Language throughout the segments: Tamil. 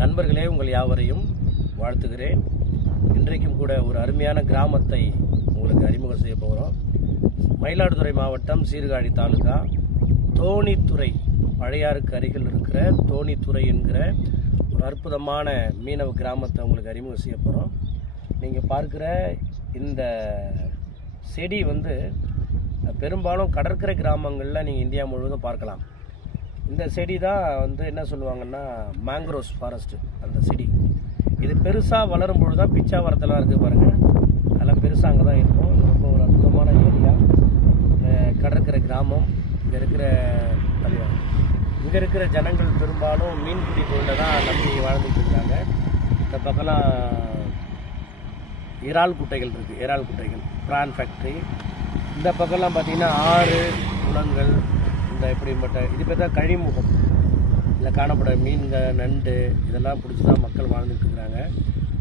நண்பர்களே உங்கள் யாவரையும் வாழ்த்துகிறேன். இன்றைக்கும் கூட ஒரு அருமையான கிராமத்தை உங்களுக்கு அறிமுகம் செய்ய போகிறோம் மயிலாடுதுறை மாவட்டம் சீர்காழி தாலுகா. தோணித்துறை பழையாறுக்கு அருகில் இருக்கிற தோணித்துறை என்கிற ஒரு அற்புதமான மீனவ கிராமத்தை உங்களுக்கு அறிமுகம் செய்ய போகிறோம் நீங்கள் பார்க்குற இந்த செடி வந்து பெரும்பாலும் கடற்கரை கிராமங்களில் நீங்கள் இந்தியா முழுவதும் பார்க்கலாம். இந்த செடி தான் வந்து என்ன சொல்லுவாங்கன்னா மேங்க்ரோஸ் ஃபாரஸ்ட்டு அந்த செடி. இது பெருசாக வளரும் பொழுது தான் பிச்சாவரத்தெல்லாம் இருக்குது பாருங்கள் அதெல்லாம் பெருசாக அங்கே தான் இருக்கும். இது ரொம்ப ஒரு அற்புதமான ஏரியா. கடற்கரை கிராமம் இங்கே இருக்கிற இங்கே இருக்கிற ஜனங்கள் பெரும்பாலும் மீன்பிடி தொழிலை தான் நம்பி வாழ்ந்துட்டு இருக்காங்க. இந்த பக்கம்லாம் இறால் குட்டைகள் இருக்குது இறால் குட்டைகள். ப்ரான் ஃபேக்ட்ரி இந்த பக்கம்லாம் பார்த்திங்கன்னா ஆறு குளங்கள் இந்த இப்படிப்பட்ட இது பேர் தான் கழிமுகம். இதில் காணப்படுற மீன்கள் நண்டு இதெல்லாம் பிடிச்சி தான் மக்கள் வாழ்ந்துட்டு இருக்கிறாங்க.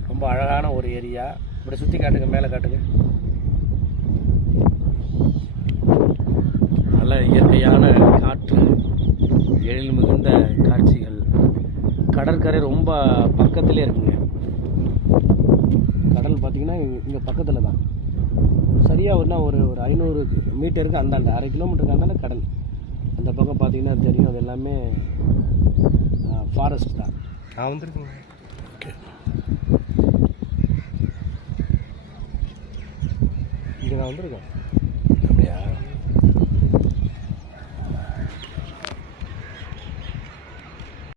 ரொம்ப அழகான ஒரு ஏரியா. இப்படி சுற்றி காட்டுங்க மேலே காட்டுங்க. நல்ல இயற்கையான காற்று எழில் மிகுந்த காட்சிகள். கடற்கரை ரொம்ப பக்கத்திலே இருக்குங்க. கடல் பார்த்தீங்கன்னா இங்கே பக்கத்தில் தான். சரியாக ஒன்றா ஒரு ஒரு ஐநூறு மீட்டருக்கு அந்தாண்ட அரை கிலோமீட்டருக்கு அந்தாண்ட கடல். பார்த்தீங்கன்னா தெரியும். அது எல்லாமே ஃபாரஸ்ட் தான். நான் வந்திருக்கேங்க. ஓகே இங்கே நான் வந்திருக்கேன்.